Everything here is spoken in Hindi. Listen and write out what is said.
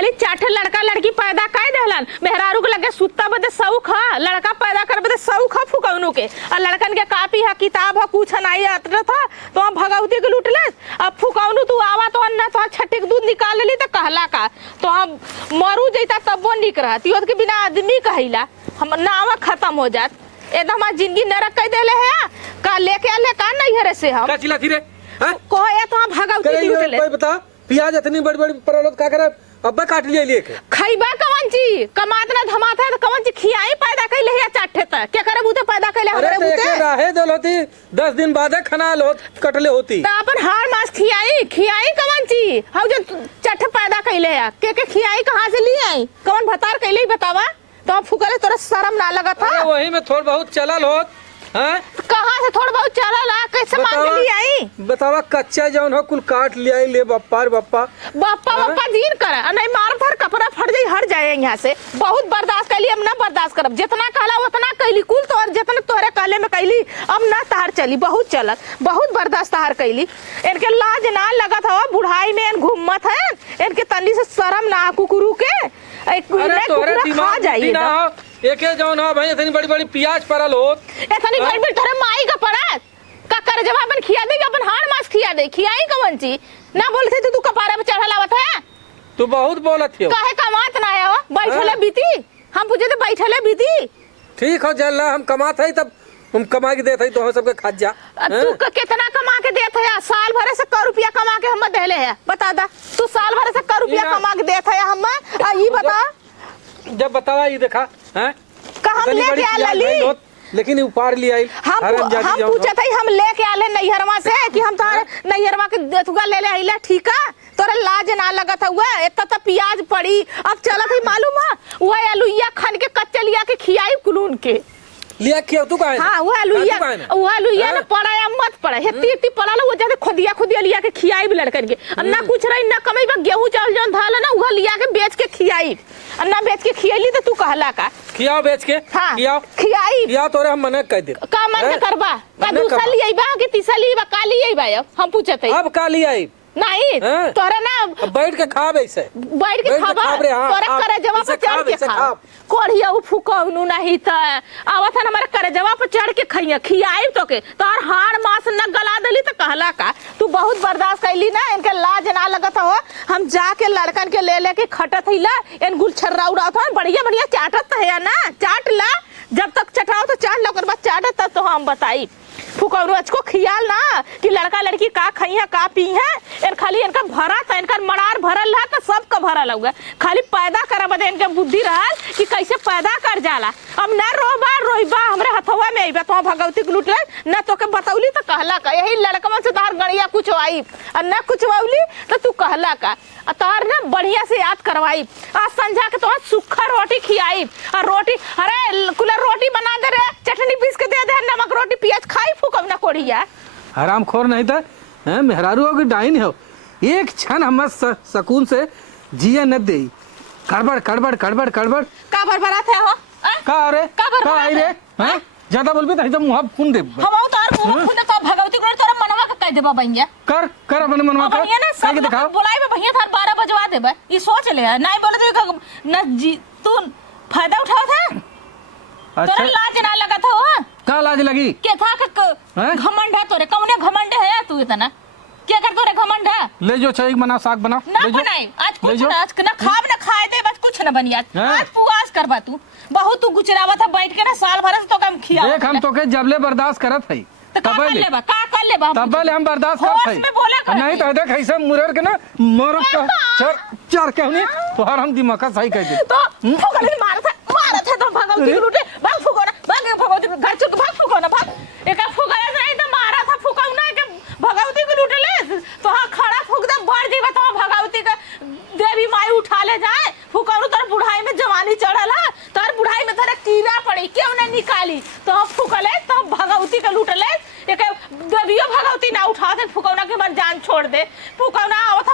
खाली चाटे लड़का लड़की पैदा कर देलन मेहरारू के लगे सुत्ता बदे शौक है लड़का पैदा कर बदे शौक है फुकौनू के और लड़कन के कापी है किताब है कुछ नहीं अतर था तो हम भगवती के लूट ले अब फुकौनू तू आवा तो अन्ना तो छट्टे के दूध निकाल ली तो कहला का तो हम मरू जैता तब वो निक रहती के बिना आदमी कहिला हम नावा खत्म हो जात एकदम हमारी जिंदगी नरक कर देले है का लेके आले का नहीं हरे से हम का चिल्लाती रे को ये तो हम भगवती के लूट ले कोई बता प्याज इतनी बड़ी परवलत का करे अब्बा काट लिया लेके खइबा कवन ची कमात ना धमात है तो कवन ची खियाई पैदा कैले या चाटे त क्या करे बूते पैदा कैले हमरे बूते राहे दल होती 10 दिन बाद खनाल होत कटले होती त अपन हार मास खियाई कवन ची हौ जो चाटे पैदा कैले या के खियाई कहां से ली आई कवन भतार कैले बतावा तो फुकले तोरा शर्म ना लगा था वही में थोड़ बहुत चलल होत हैं कहां से थोड़ा बहुत चलल आ कैसे मांग ली आई बतावा कच्चा जौन हो कुल काट लिया ले बप्पा बप्पा जीन कर नहीं मार धर कपड़ा फट जाई हट जाए यहाँ से बहुत बर्दाश्त कैली अब ना बर्दाश्त करब जितना कहला उतना कैली कुल तो जितना तोहरे कहले में कैली अब ना तार चली बहुत चलत बहुत बर्दाश्त तार कैली इनके लाज ना लगत हो बुढ़ाई में घूमत है इनके तनी से शर्म ना कुकुरू के खा जाइए एके जौन हो भाई इतनी बड़ी प्याज परल होत इतनी बड़ी तोरे माई का पड़त का कर जब अपन खिया देगी अपन हाड़ मास खिया दे खियाई कवन ची ना बोलते तू कपारे पे चढ़ल आवत है तू बहुत बोलत है काहे कमात ना है बैठले बीती हम पूछे तो बैठले बीती ठीक हो चल हम कमात है तब हम कमा के देत है तो सबके खा जा तू कितना कमा के देत है साल भर से क रुपया कमा के हम देले है बता दा तू साल भर से क रुपया कमा के देत है हम ई बता जब बतावा ये देखा हैं का हम लेके आ ली लेकिन ऊपर ले आई हम पूछत है हम लेके आले नैहरवा से कि हम तार नैहरवा के देथुगा ले ले आइला ठीक है तोरे लाज ना लगत हुआ इतना तो प्याज पड़ी अब चलत है मालूम है वो आलूया खन के कच्चे लिया के खियाई कुलून के लिया क्यों तू काहे हां वो आलूया ना पड़ा या मत पड़ा हेती पड़ा वो जैसे खुदिया लिया के खियाई भी लड़कन के ना कुछ रही ना कमाई बा गेहूं चावल जौन धाला ना वो लिया के बेच के खियाई ना बेच के खियाली तो तू कहला का खियाओ बेच के खियाओ तोरे हम मना कह दे का मन करबा का दूसरा लियाई बा कि तीसरा लियाई बा का लियाई बा हम पूछत है अब का लियाई नहीं तोरा ना बैठ के खा वैसे बैठ के खाबा तोरा करे जवाब पर चढ़ के खा कोढ़िया उ फुकौनु नहीं त आवत है हमारे करे जवाब पर चढ़ के खइया खियाई तो के तोर हाड़ मांस न गला देली त कहला का तू बहुत बर्दाश्त कैली ना इनके लाज ना लगत हो हम जाके लड़कन के ले के खटत हिला इन गुलछर्रा उड़ात हो बढ़िया चाटत है ना चाट ला जब तक चटाओ तो चाट लो कर बाद चाटत तो हम बताई फुकौनु को खियाल ना कि लड़का लड़की का खइया का पी है इन खाली इनका भरा था इनका मड़ार भरल है तो सबका भरल होगा खाली पैदा करा बदे इनके बुद्धि रहल कि कैसे पैदा कर जाला अब ना रोइबा हमरे हथवा में आइबा तो भगवती के लूट ले ना तो के बतौली तो कहला का यही लड़कवन से तार गड़िया कुछ आई और ना कुछ वाउली तो तू कहला का तार ना बढ़िया से याद करवाई आज संझा के तो सूखा रोटी खियाई और रोटी अरे कुलर रोटी बना दे रे चटनी पीस के दे दे नमक रोटी प्याज खाई फूकब ना कोड़िया हराम खोर नहीं था हैं मेहरारू हो कि डाइन हो एक क्षण हम सुकून से जिया न दे कड़बड़ का भरभरात है हो का अरे का आई रे हैं ज्यादा बोलबे त एकदम मुंह खून दे हम तार मुंह खून का भगवती को तोरा मनवा का कह देबा भैया कर अपने मनवा का का के दिखा बुलाइबे भैया थार 12 बजवा देबे ई सोच ले नहीं बोले तो न जी तू फायदा उठावत है तोरा लाज ना लगत हो का लाज लगी के था के घमंड है तोरे कौने घमंड है तू इतना क्या कर तोरे घमंड है ले जो चाय बना साग बना ना बनाई आज कुछ ना खाब ना खाए दे बस कुछ ना बनी आज पुआस करबा तू बहुत तू गुचरावा था बैठ के ना साल भर से तो कम खिया देख हम तो के जबले बर्दाश्त करत है का कर लेबा तबले हम बर्दाश्त करत है नहीं तो देख ऐसे मुरर के ना मरत का चार कहनी तोहर हम दिमाग का सही कह दे तो फुकले मारत है तो भगवती लूटे भाग फुको ना भाग भगवती घर चुक भाग फुको ना भाग एक फुकाया नहीं तो मारा था फुकाऊ ना के भगवती को लूट ले तो हां खड़ा फुक दे बढ़ जीवा तो भगवती का देवी माई उठा ले जाए फुकाऊ तर बुढ़ाई में जवानी चढ़ला तर बुढ़ाई में तेरे कीड़ा पड़ी क्यों नहीं निकाली तो फुकले तो भगवती का लूट ले एक देवियो भगवती ना उठा दे फुकौना के मन जान छोड़ दे फुकौना आवत